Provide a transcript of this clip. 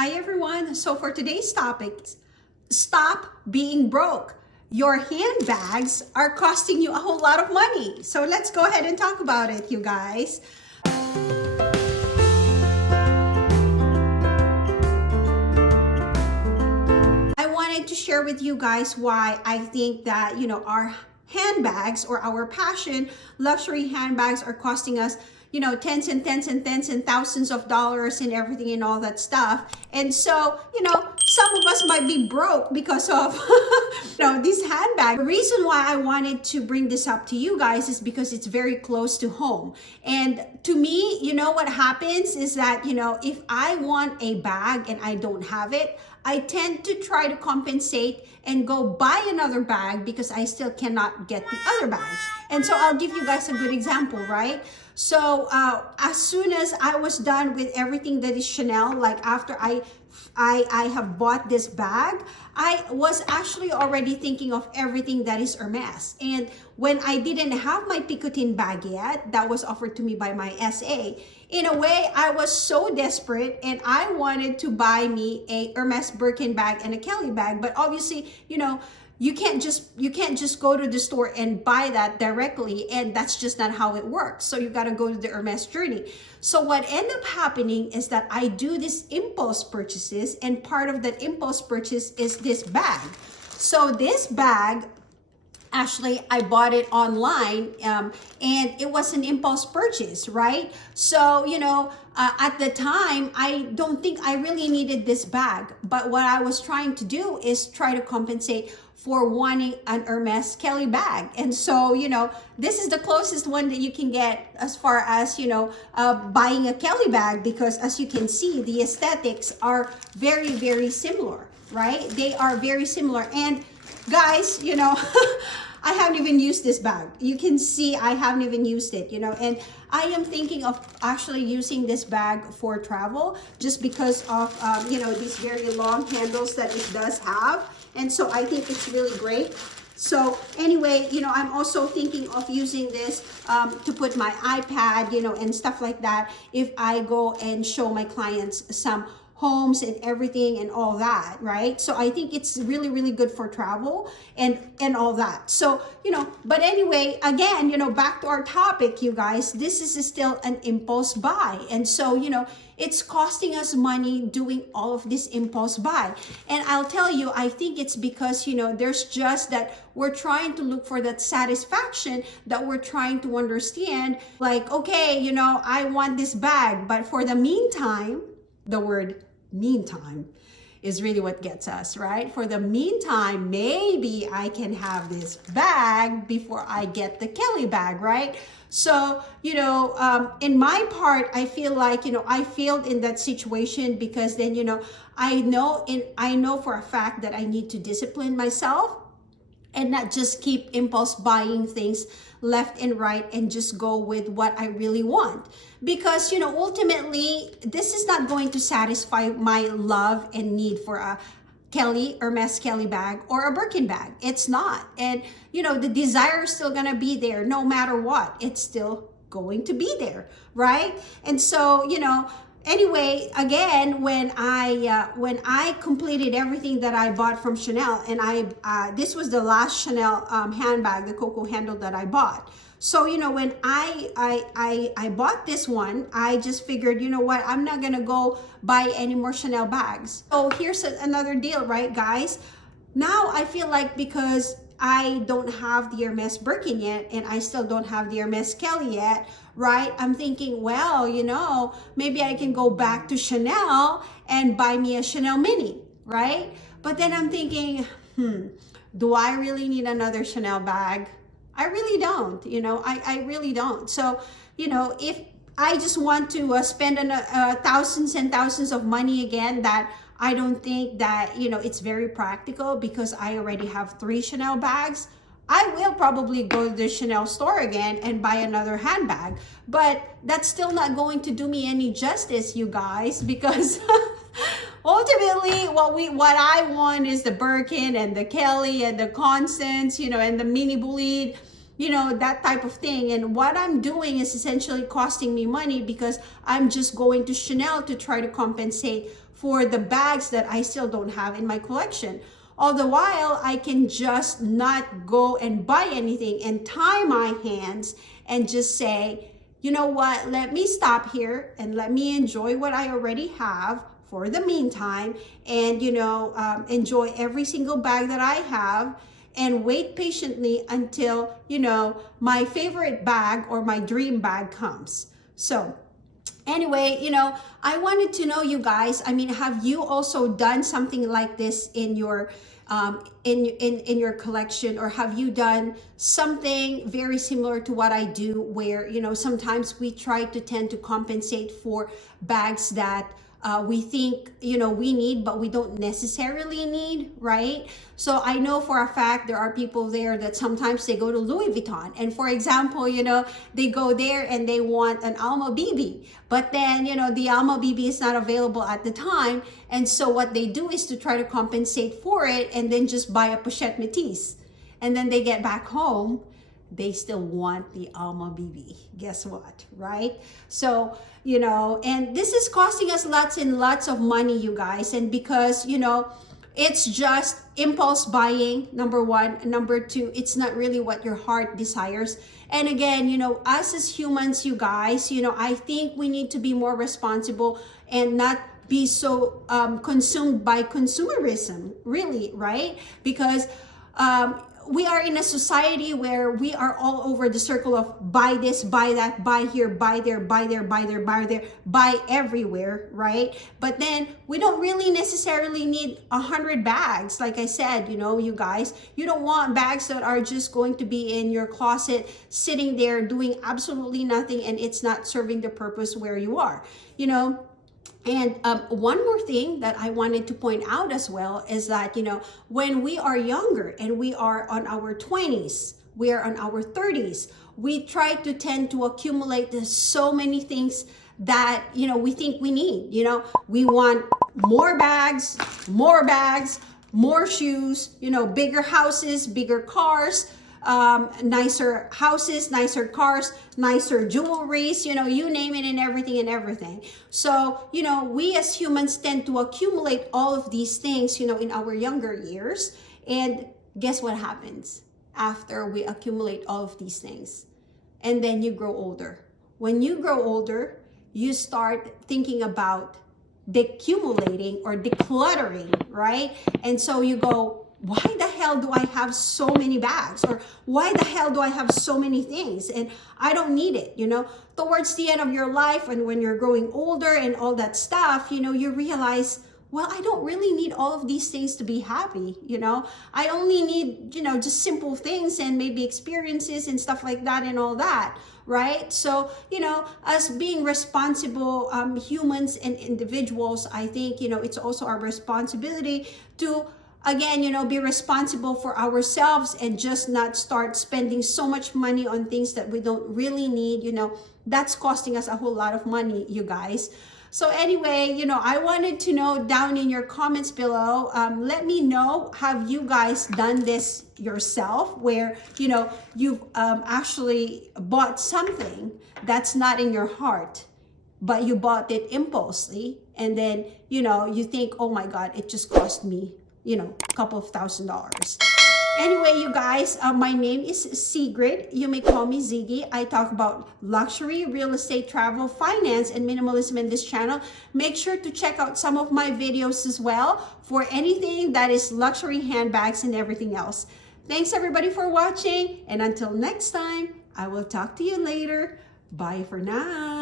Hi everyone. So for today's topic, stop being broke. Your handbags are costing you a whole lot of money. So let's go ahead and talk about it, you guys. I wanted to share with you guys why I think that, our handbags or our passion luxury handbags are costing us tens and tens and tens and thousands of dollars and everything and all that stuff. And so, some of us might be broke because of, this handbag. The reason why I wanted to bring this up to you guys is because it's very close to home. And to me, what happens is that, if I want a bag and I don't have it, I tend to try to compensate and go buy another bag because I still cannot get the other bag. And so I'll give you guys a good example, right? So as soon as I was done with everything that is Chanel, like after I have bought this bag, I was actually already thinking of everything that is Hermes. And when I didn't have my Picotin bag yet, that was offered to me by my SA, in a way, I was so desperate and I wanted to buy me a Hermes Birkin bag and a Kelly bag. But obviously, you can't just go to the store and buy that directly, and that's just not how it works. So you got to go to the Hermes journey. So what ended up happening is that I do these impulse purchases, and part of that impulse purchase is this bag. So this bag, actually, I bought it online, and it was an impulse purchase, right? So, at the time, I don't think I really needed this bag. But what I was trying to do is try to compensate for wanting an Hermes Kelly bag. And so, this is the closest one that you can get as far as, buying a Kelly bag, because as you can see, the aesthetics are very, very similar, right? They are very similar. And guys, I haven't even used this bag. You can see I haven't even used it, and I am thinking of actually using this bag for travel just because of, these very long handles that it does have. And so I think it's really great. So anyway, I'm also thinking of using this to put my iPad, and stuff like that if I go and show my clients some homes and everything and all that, right? So I think it's really, really good for travel and all that. So, but anyway, again, back to our topic, you guys, this is still an impulse buy. And so, it's costing us money doing all of this impulse buy. And I'll tell you, I think it's because, there's just that we're trying to look for that satisfaction, that we're trying to understand, like, okay, I want this bag, but for the meantime, the word meantime is really what gets us, right? For the meantime, maybe I can have this bag before I get the Kelly bag, right? So, in my part, I feel like, I failed in that situation because then, I know for a fact that I need to discipline myself and not just keep impulse buying things left and right and just go with what I really want. Because, ultimately, this is not going to satisfy my love and need for a Hermes Kelly bag or a Birkin bag. It's not. And, the desire is still going to be there no matter what. It's still going to be there, right? And so, anyway, again, when I completed everything that I bought from Chanel, and this was the last Chanel handbag, the Coco handle that I bought. So, when I bought this one, I just figured, what, I'm not gonna go buy any more Chanel bags. So here's another deal, right, guys? Now I feel like because I don't have the Hermes Birkin yet, and I still don't have the Hermes Kelly yet, right? I'm thinking, well, maybe I can go back to Chanel and buy me a Chanel Mini, right? But then I'm thinking, do I really need another Chanel bag? I really don't, I really don't. So, if I just want to spend thousands and thousands of money again, that I don't think that, it's very practical because I already have 3 Chanel bags. I will probably go to the Chanel store again and buy another handbag, but that's still not going to do me any justice, you guys, because ultimately what I want is the Birkin and the Kelly and the Constance, and the Mini Bolide. you know, that type of thing. And what I'm doing is essentially costing me money because I'm just going to Chanel to try to compensate for the bags that I still don't have in my collection. All the while, I can just not go and buy anything and tie my hands and just say, you know what, let me stop here and let me enjoy what I already have for the meantime, and, you know, enjoy every single bag that I have, and wait patiently until, you know, my favorite bag or my dream bag comes. So anyway, you know, I wanted to know, you guys, I mean, have you also done something like this in your in your collection, or have you done something very similar to what I do, where, you know, sometimes we try to tend to compensate for bags that we think, you know, we need, but we don't necessarily need, right? So I know for a fact there are people there that sometimes they go to Louis Vuitton, and for example, you know, they go there and they want an Alma BB, but then, you know, the Alma BB is not available at the time, and so what they do is to try to compensate for it and then just buy a Pochette Métis, and then they get back home, they still want the Alma BB. Guess what, right? So, you know, and this is costing us lots and lots of money, you guys. And because, you know, it's just impulse buying, number one. Number two, it's not really what your heart desires. And again, you know, us as humans, you guys, you know, I think we need to be more responsible and not be so consumed by consumerism, really, right? Because we are in a society where we are all over the circle of buy this, buy that, buy here, buy there, buy there, buy there, buy there, buy everywhere, right? But then we don't really necessarily need 100 bags. Like I said, you know, you guys, you don't want bags that are just going to be in your closet, sitting there doing absolutely nothing, and it's not serving the purpose where you are, you know. And one more thing that I wanted to point out as well is that, you know, when we are younger and we are on our 20s, we are on our 30s, we try to tend to accumulate so many things that, you know, we think we need. You know, we want more bags, more shoes, you know, bigger houses, bigger cars, nicer houses, nicer cars, nicer jewelries, you know, you name it, and everything. So, you know, we as humans tend to accumulate all of these things, you know, in our younger years. And guess what happens after we accumulate all of these things? And then you grow older. When you grow older, you start thinking about decumulating or decluttering, right? And so you go, why the hell do I have so many bags? Or why the hell do I have so many things? And I don't need it, you know? Towards the end of your life, and when you're growing older and all that stuff, you know, you realize, well, I don't really need all of these things to be happy, you know? I only need, you know, just simple things and maybe experiences and stuff like that and all that, right? So, you know, as being responsible humans and individuals, I think, you know, it's also our responsibility to, again, you know, be responsible for ourselves and just not start spending so much money on things that we don't really need. You know, that's costing us a whole lot of money, you guys. So anyway, you know, I wanted to know down in your comments below, let me know, have you guys done this yourself, where, you know, you've actually bought something that's not in your heart, but you bought it impulsively, and then, you know, you think, oh my God, it just cost me, you know, a couple of $1,000s. Anyway, you guys, my name is Sigrid. You may call me Ziggy. I talk about luxury, real estate, travel, finance, and minimalism in this channel. Make sure to check out some of my videos as well for anything that is luxury handbags and everything else. Thanks everybody for watching, and until next time, I will talk to you later. Bye for now.